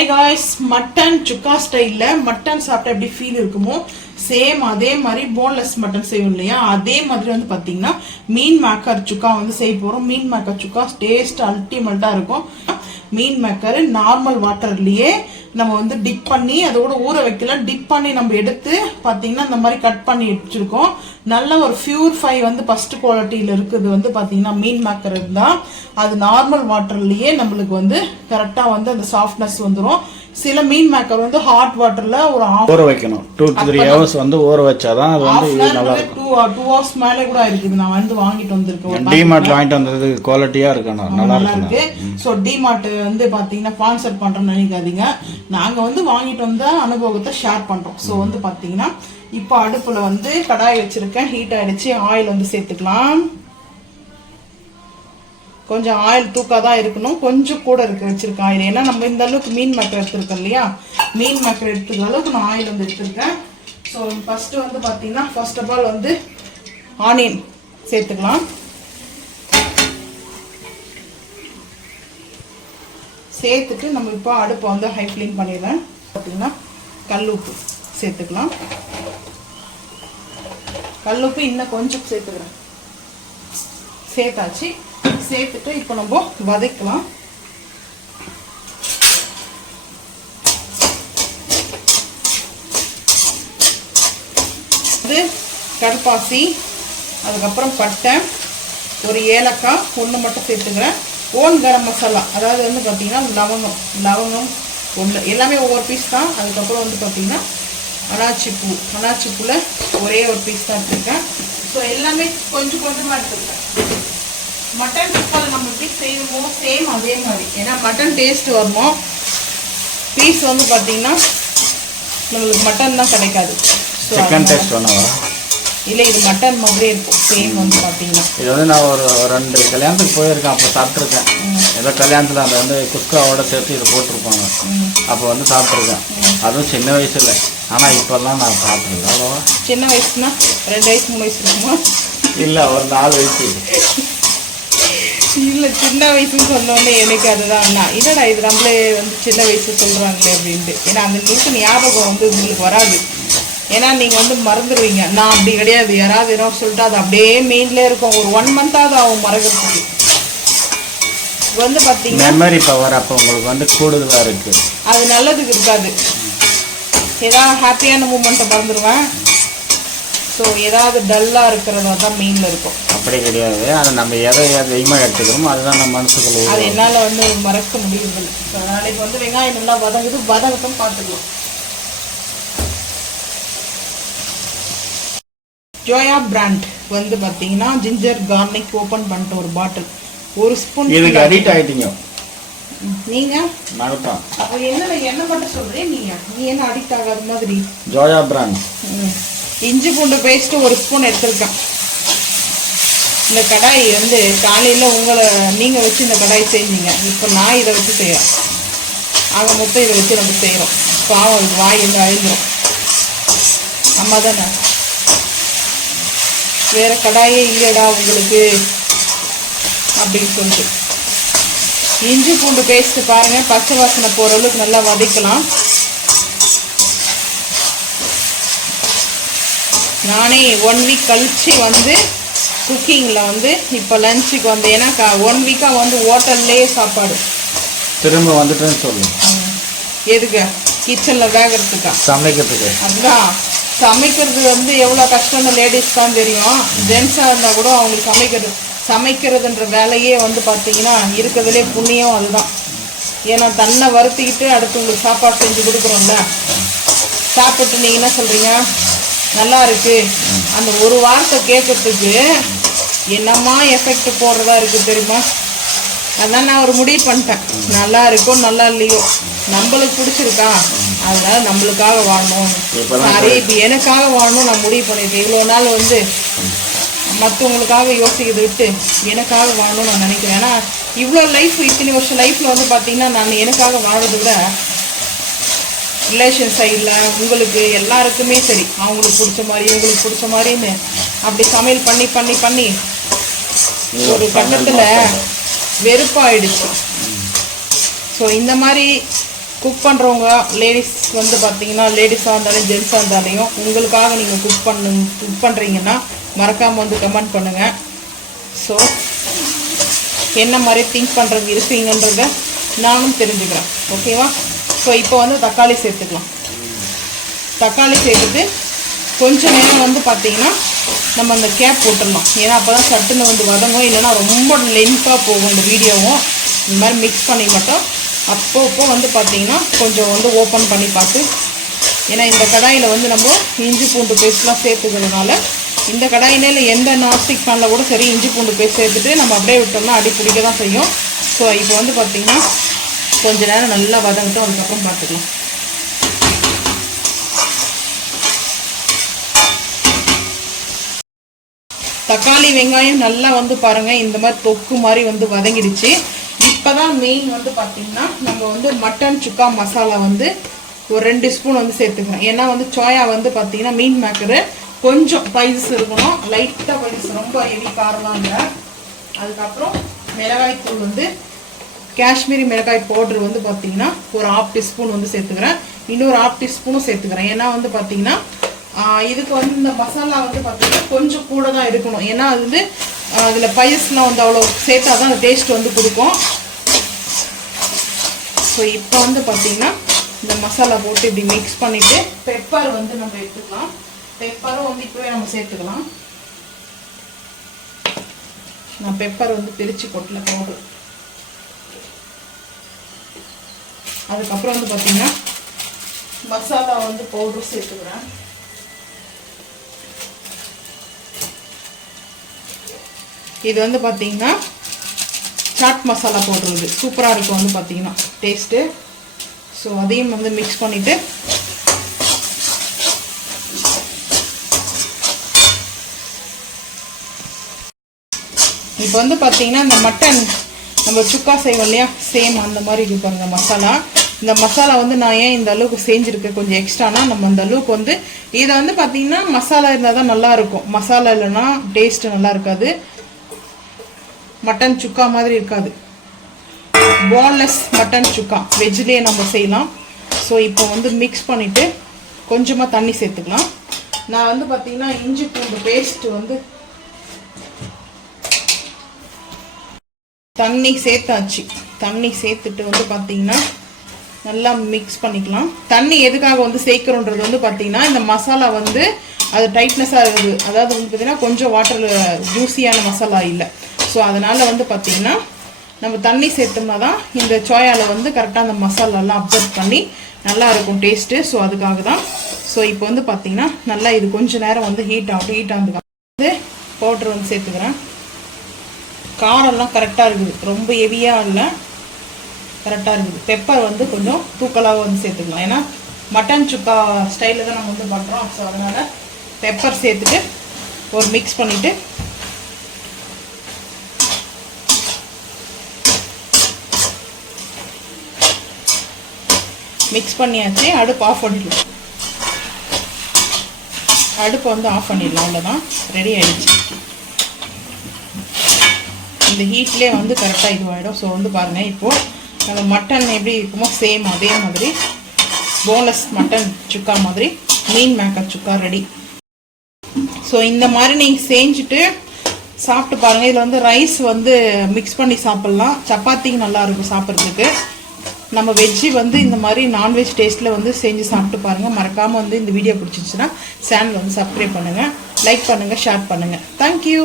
Hey guys, mutton chukka style mutton சாப்பிட்டா எப்படி feel இருக்குமோ சேம் அதே மாதிரி போன்லெஸ் மட்டன் செய்வோம் இல்லையா, அதே மாதிரி வந்து பார்த்தீங்கன்னா மீன் மேக்கர் சுக்கா வந்து செய்ய போகிறோம். மீன் மேக்கர் சுக்கா டேஸ்ட் அல்டிமேட்டாக இருக்கும். மீன் மேக்கர் நார்மல் வாட்டர்லேயே நம்ம வந்து டிப் பண்ணி அதோட ஊற வைக்கல, டிப் பண்ணி நம்ம எடுத்து பார்த்தீங்கன்னா இந்த மாதிரி கட் பண்ணி வச்சுருக்கோம். நல்ல ஒரு பியூர் ஃபை வந்து ஃபர்ஸ்ட் குவாலிட்டியில் இருக்குது வந்து பார்த்தீங்கன்னா மீன் மேக்கர் இருந்தால் அது நார்மல் வாட்டர்லேயே நம்மளுக்கு வந்து கரெக்டாக வந்து அந்த சாஃப்ட்னஸ் வந்துடும். சில மீன் மேக்கர் வந்து ஹாட் வாட்டர்ல ஒரு ஊற வைக்கணும். 2-3 hours வந்து ஊற வச்சாதான் அது வந்து நல்லா இருக்கும். 2 hours மேலே கூட இருக்குது. நான் வந்து வாங்கிட்டு வந்திருக்கேன். டிமார்ட்ல வாங்கிட்டு வந்தது குவாலிட்டியா இருக்கணும், நல்லா இருக்கு. ஸோ டிமார்ட் வந்து பாத்தீங்கன்னா ஸ்பான்சர் பண்றேன்னு நினைக்காதீங்க. நாங்க வந்து வாங்கிட்டு வந்த அனுபவத்தை ஷேர் பண்றோம். ஸோ வந்து பாத்தீங்கன்னா இப்போ அடுப்புல வந்து கடாய் வச்சிருக்கேன். ஹீட் ஆயிடுச்சு. ஆயில் வந்து சேர்த்துக்கலாம். கொஞ்சம் ஆயில் தூக்காதான் இருக்கணும், கொஞ்சம் கூட வச்சிருக்கேன் ஆயில். ஏன்னா நம்ம இந்த அளவுக்கு மீன் மேக்கர் எடுத்துருக்கோம் இல்லையா, மீன் மேக்கர் எடுத்துக்கிற அளவுக்கு நான் ஆயில் வந்து எடுத்துருக்கேன். ஸோ ஃபர்ஸ்ட் வந்து பார்த்தீங்கன்னா ஃபர்ஸ்ட் ஆஃப் ஆல் வந்து ஆனியன் சேர்த்துக்கலாம். சேர்த்துட்டு நம்ம இப்போ அடுப்பை வந்து ஹை ஃப்ளேம் பண்ணிடுறேன். பார்த்தீங்கன்னா கல்லுப்பு சேர்த்துக்கலாம். கல்லுப்பு இன்னும் கொஞ்சம் சேர்த்துக்கிறேன். சேர்த்தாச்சு. சேர்த்துட்டு இப்போ நம்ம வதக்கலாம். இது கருப்பாசி, அதுக்கப்புறம் பட்டை, ஒரு ஏலக்காய் ஒன்று மட்டும் சேர்த்துக்கிறேன். ஓன் கரம் மசாலா, அதாவது வந்து பார்த்தீங்கன்னா லவங்கம் ஒன்று, எல்லாமே ஒவ்வொரு பீஸ் தான். அதுக்கப்புறம் வந்து பார்த்தீங்கன்னா அனாச்சிப்பூவில் ஒரே ஒரு பீஸ் தான் எடுத்துருக்கேன். ஸோ எல்லாமே கொஞ்சம் கொஞ்சமாக எடுத்துருக்கேன். மட்டன் சுக்கால நம்ம எப்படி செய்வோமோ சேம் அதே மாதிரி, ஏன்னா மட்டன் டேஸ்ட் வரணும். பீஸ் வந்து பார்த்தீங்கன்னா நம்மளுக்கு மட்டன் தான் கிடைக்காது. சிக்கன் டேஸ்ட் வேணாவா? இல்லை, இது மட்டன் மாதிரியே இருக்கும் சேம். வந்து பார்த்தீங்கன்னா இது வந்து நான் ஒரு 2 கல்யாணத்துக்கு போயிருக்கேன், அப்போ சாப்பிட்ருக்கேன். ஏதோ கல்யாணத்தில் அந்த வந்து குஸ்காவோட சேர்த்து இதை போட்டிருப்பாங்க, அப்போ வந்து சாப்பிட்ருக்கேன். அதுவும் சின்ன வயசுல. ஆனால் இப்போல்லாம் நான் சாப்பிட்ருக்கேன். அவ்வளோவா சின்ன வயசுனா 2 வயசு 3 வயசு இருக்குமா? இல்லை, ஒரு 4 வயசு. இல்லை, சின்ன வயசுன்னு சொன்னோடனே எனக்கு அதுதான் அண்ணா இதடா இது நம்மளே வந்து சின்ன வயசு சொல்கிறாங்களே அப்படின்ட்டு. ஏன்னா அந்த நிமிஷம் ஞாபகம் வந்து உங்களுக்கு வராது. ஏன்னா நீங்கள் வந்து மறந்துடுவீங்க. நான் அப்படி கிடையாது. யாராவது என்ன சொல்லிட்டு அது அப்படியே மெயின்ல இருக்கும். ஒரு 1 month-ஆவது ஆகும் மறக்கிறதுக்கு. வந்து பார்த்தீங்கன்னா மெமரி பவர் அப்போ உங்களுக்கு வந்து கூடுதலாக இருக்குது. அது நல்லதுக்கு இருக்காது. ஏதாவது ஹாப்பியான மூமெண்ட்டை மறந்துடுவேன். ஸோ ஏதாவது டல்லாக இருக்கிறதா தான் மெயினில் இருக்கும். அப்படி கிடையாது. அதை நம்ம எதை அதிகமாக எடுத்துக்கிறோமோ அதுதான் நம்ம மனசுக்குள்ள. அது என்னால் வந்து மறக்க முடியுது. ஸோ நாளைக்கு வந்து வெங்காயம் நல்லா வதங்கட்டும் பார்த்துக்கலாம். ஜோயா பிராண்ட் வந்து பார்த்தீங்கன்னா ஜிஞ்சர் கார்லிக் ஓப்பன் பண்ணிட்டு ஒரு பாட்டில் 1 ஸ்பூன். இதுக்கு அடிக்ட் ஆகிட்டீங்க நீங்கள்? நடத்தான். அது என்ன மட்டும் சொல்கிறேன். நீ என்ன அடிக்ட் ஆகாத மாதிரி. ஜோயா பிராண்ட் இஞ்சி பூண்டு பேஸ்ட்டு 1 ஸ்பூன் எடுத்துருக்கேன். இந்த கடாய் வந்து காலையில் நீங்கள் வச்சு இந்த கடாய் செஞ்சீங்க. இப்போ நான் இதை வச்சு செய்கிறேன். ஆக மொத்தம் இதை வச்சு நம்ம செய்கிறோம். பாவம் அதுக்கு வாய் வந்து அழிஞ்சிடும். அம்மா தானே, வேறு கடாயே இல்லையடா உங்களுக்கு அப்படின்னு சொல்லிட்டு. இஞ்சி பூண்டு பேஸ்ட்டு பாருங்கள், பச்சை வாசனை போகிற அளவுக்கு நல்லா வதக்கலாம். நானே 1 வீக் கழித்து வந்து குக்கிங்கில் வந்து இப்போ லஞ்சுக்கு வந்து, ஏன்னா 1 வீக்காக வந்து ஹோட்டல்லே சாப்பாடு. திரும்ப வந்துட்டுன்னு சொல்லு. எதுக்கு? கிச்சனில் வேகிறதுக்கா? சமைக்கிறதுக்கு. அதுதான் சமைக்கிறது வந்து எவ்வளோ கஷ்டம்னு லேடிஸ் தான் தெரியும். ஜென்ஸாக இருந்தால் கூட அவங்களுக்கு சமைக்கிறதுன்ற வேலையே வந்து பார்த்தீங்கன்னா இருக்கிறதுலே புண்ணியம் அதுதான். ஏன்னா தன்னை வருத்திக்கிட்டு அடுத்தவங்களுக்கு சாப்பாடு செஞ்சு கொடுக்குறோம்ல. சாப்பிட்டு நீங்கள் என்ன சொல்கிறீங்க, நல்லா இருக்கு, அந்த ஒரு வார்த்தை கேட்கறதுக்கு என்னம்மா எஃபெக்ட் போடுறதா இருக்குது தெரியுமா? அதான் நான் ஒரு முடிவு பண்ணிட்டேன். நல்லா இருக்கோ நல்லா இல்லையோ, நம்மளுக்கு பிடிச்சிருக்கா, அதனால நம்மளுக்காக வாழணும். சாரி, இப்போ எனக்காக வாழணும் நான் முடிவு பண்ணியிருக்கேன். இவ்வளோ நாள் வந்து மற்றவங்களுக்காக யோசிக்கிறத விட்டு எனக்காக வாழணும்னு நான் நினைக்கிறேன். ஏன்னா இவ்வளோ இத்தனை வருஷம் லைஃப்பில் வந்து பார்த்தீங்கன்னா நான் எனக்காக வாழறதை விட ரிலேஷன் சைடில் உங்களுக்கு எல்லாருக்குமே சரி, அவங்களுக்கு பிடிச்ச மாதிரி இவங்களுக்கு பிடிச்ச மாதிரின்னு அப்படி சமையல் பண்ணி பண்ணி பண்ணி ஒரு கட்டத்தில் வெறுப்பாயிடுச்சு. ஸோ இந்த மாதிரி குக் பண்ணுறவங்க லேடிஸ் வந்து பார்த்தீங்கன்னா லேடிஸாக இருந்தாலும் ஜென்ஸாக இருந்தாலையும் உங்களுக்காக நீங்கள் குக் பண்ணுறீங்கன்னா மறக்காமல் வந்து கமெண்ட் பண்ணுங்கள். ஸோ என்ன மாதிரி திங்க் பண்ணுறது இருப்பீங்கன்றத நானும் தெரிஞ்சுக்கிறேன். ஓகேவா? ஸோ இப்போ வந்து தக்காளி சேர்த்துக்கலாம். தக்காளி சேர்த்துட்டு கொஞ்சம் நேரம் வந்து பார்த்தீங்கன்னா நம்ம அந்த கேப் போட்டுடலாம். ஏன்னா அப்போ தான் சட்டுன்னு வந்து வதங்கும், இல்லைன்னா ரொம்ப லென்த்தாக போகும் இந்த வீடியோவும். இந்த மாதிரி மிக்ஸ் பண்ணி மட்டும் அப்போ வந்து பார்த்தீங்கன்னா கொஞ்சம் வந்து ஓப்பன் பண்ணி பார்த்து, ஏன்னா இந்த கடாயில் வந்து நம்ம இஞ்சி பூண்டு பேஸ்ட்லாம் சேர்த்துக்கிறதுனால இந்த கடாயில எந்த நான்ஸ்டிக் பேனில் கூட சரி இஞ்சி பூண்டு பேஸ்ட் சேர்த்துட்டு நம்ம அப்படியே விட்டோம்னா அடி பிடிக்க தான் செய்யும். ஸோ இப்போ வந்து பார்த்தீங்கன்னா கொஞ்சம் நேரம் நல்லா வதங்கிட்டோம், அதுக்கப்புறம் பார்த்துக்கலாம். தக்காளி வெங்காயம் நல்லா வந்து பாருங்கள் இந்த மாதிரி தொக்கு மாதிரி வந்து வதங்கிடுச்சு. இப்போ தான் மெயின் வந்து பார்த்தீங்கன்னா நம்ம வந்து மட்டன் சுக்கா மசாலா வந்து ஒரு 2 ஸ்பூன் வந்து சேர்த்துக்கிறோம். ஏன்னா வந்து சோயா வந்து பார்த்தீங்கன்னா மீன் மேக்கரு கொஞ்சம் ஸ்பைசஸ் இருக்கணும், லைட்டாக ஸ்பைசஸ், ரொம்ப ஹெவி காரம்லாம் இல்லை. அதுக்கப்புறம் மிளகாய் தூள் வந்து காஷ்மீரி மிளகாய் பவுடர் வந்து பார்த்தீங்கன்னா ஒரு 1/2 டீஸ்பூன் வந்து சேர்த்துக்கிறேன். இன்னொரு 1/2 டீஸ்பூனும் சேர்த்துக்கிறேன். ஏன்னா வந்து பார்த்தீங்கன்னா இதுக்கு வந்து இந்த மசாலா வந்து பார்த்தீங்கன்னா கொஞ்சம் கூட தான் இருக்கணும். ஏன்னா அது வந்து அதில் ஸ்பைசஸ்லாம் வந்து அவ்வளோ சேர்த்தா தான் அந்த டேஸ்ட் வந்து கொடுக்கும். ஸோ இப்போ வந்து பார்த்தீங்கன்னா இந்த மசாலா போட்டு இப்படி மிக்ஸ் பண்ணிவிட்டு பெப்பர் வந்து நம்ம எடுத்துக்கலாம். பெப்பரும் வந்து இப்போவே நம்ம சேர்த்துக்கலாம். நான் பெப்பர் வந்து பிரித்து கொட்டல பவுடர். அதுக்கப்புறம் வந்து பார்த்தீங்கன்னா மசாலா வந்து பவுடர் சேர்த்துக்கிறேன். இது வந்து பார்த்தீங்கன்னா சாட் மசாலா பவுடர், இது சூப்பராக இருக்கும் வந்து பார்த்தீங்கன்னா டேஸ்ட்டு. ஸோ அதையும் வந்து மிக்ஸ் பண்ணிவிட்டு இப்போ வந்து பார்த்தீங்கன்னா இந்த மட்டன் நம்ம சுக்கா செய்வோம் இல்லையா, சேம் அந்த மாதிரி இது பாருங்க மசாலா. இந்த மசாலா வந்து நான் ஏன் இந்த அளவுக்கு செஞ்சுருக்கேன் கொஞ்சம் எக்ஸ்ட்ரானா, நம்ம அந்த அளவுக்கு வந்து இதை வந்து பார்த்தீங்கன்னா மசாலா இருந்தால் தான் நல்லா இருக்கும். மசாலா இல்லைன்னா டேஸ்ட்டு நல்லா இருக்காது, மட்டன் சுக்கா மாதிரி இருக்காது. போன்லெஸ் மட்டன் சுக்கா வெஜ்லேயே நம்ம செய்யலாம். ஸோ இப்போ வந்து மிக்ஸ் பண்ணிவிட்டு கொஞ்சமாக தண்ணி சேர்த்துக்கலாம். நான் வந்து பார்த்தீங்கன்னா இஞ்சி பூண்டு பேஸ்ட் வந்து தண்ணி சேர்த்தாச்சு. தண்ணி சேர்த்துட்டு வந்து பார்த்தீங்கன்னா நல்லா மிக்ஸ் பண்ணிக்கலாம். தண்ணி எதுக்காக வந்து சேர்க்குறோன்றது வந்து பார்த்தீங்கன்னா இந்த மசாலா வந்து அது டைட்னஸாக இருக்குது, அதாவது வந்து பார்த்தீங்கன்னா கொஞ்சம் வாட்டரில் ஜூஸியான மசாலா இல்லை. ஸோ அதனால் வந்து பார்த்திங்கன்னா நம்ம தண்ணி சேர்த்தோம்னா தான் இந்த சோயாவில் வந்து கரெக்டாக அந்த மசாலாலாம் அப்சர்வ் பண்ணி நல்லா இருக்கும் டேஸ்ட்டு. ஸோ அதுக்காக தான். ஸோ இப்போ வந்து பார்த்திங்கன்னா நல்லா இது கொஞ்சம் நேரம் வந்து ஹீட் ஆகுதுக்காக வந்து பவுட்ரு வந்து சேர்த்துக்கிறேன். காரம்லாம் கரெக்டாக இருக்குது, ரொம்ப ஹெவியாக இல்லை, கரெக்டாக இருக்குது. பெப்பர் வந்து கொஞ்சம் தூக்கலாக வந்து சேர்த்துக்கலாம். ஏன்னா மட்டன் சுக்கா ஸ்டைலில் தான் நம்ம வந்து பண்ணுறோம். ஸோ அதனால் பெப்பர் சேர்த்துட்டு ஒரு மிக்ஸ் பண்ணிவிட்டு மிக்ஸ் பண்ணியாச்சு. அடுப்பு ஆஃப் பண்ணிடலாம். அடுப்பை வந்து ஆஃப் பண்ணிடலாம். அவ்வளோதான், ரெடி ஆகிடுச்சு. இந்த ஹீட்லேயே வந்து கரெக்டாக இதுவாகிடும். ஸோ வந்து பாருங்கள், இப்போது நம்ம மட்டன் எப்படி இருக்குமோ சேம் அதே மாதிரி போன்லெஸ் மட்டன் சுக்கா மாதிரி மீன் மேக்கர் சுக்கா ரெடி. ஸோ இந்த மாதிரி நீங்கள் செஞ்சுட்டு சாப்பிட்டு பாருங்கள். இதில் வந்து ரைஸ் வந்து மிக்ஸ் பண்ணி சாப்பிட்லாம், சப்பாத்திக்கு நல்லாயிருக்கும் சாப்பிட்றதுக்கு. நம்ம வெஜ்ஜு வந்து இந்த மாதிரி நான்வெஜ் டேஸ்ட்டில் வந்து செஞ்சு சாப்பிட்டு பாருங்கள். மறக்காமல் வந்து இந்த வீடியோ பிடிச்சிருச்சுன்னா சேனல் வந்து சப்ஸ்கிரைப் பண்ணுங்கள், லைக் பண்ணுங்கள், ஷேர் பண்ணுங்கள். தேங்க்யூ.